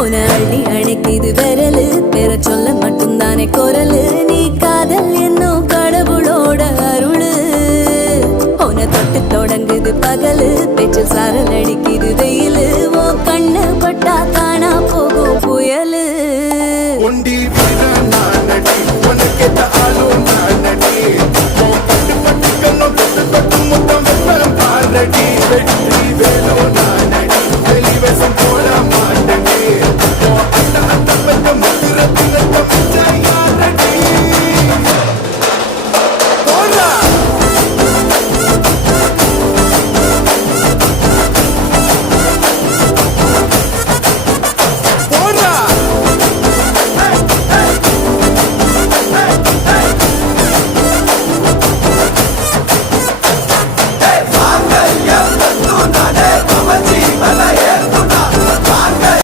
உன அள்ளி அணைக்குது விரலு பெற சொல்ல மட்டும்தானே குரலு நீ காதல் என்னும் கடவுளோட அருளு உன தொட்டு தொடங்குது பகலு பேச்சில் சாரல் அடிக்குது வெயிலு ஓ கண்ணு பட்டா காணா போகும் புயலு ஒண்டி வீரன் நானடி உனக்கேத்த ஆளும் நானடி பட்டு பட்டு கண்ணம் தொட்டு தொட்டு முத்தம் வெப்பம் பாரடி வெற்றி வேலோ நான்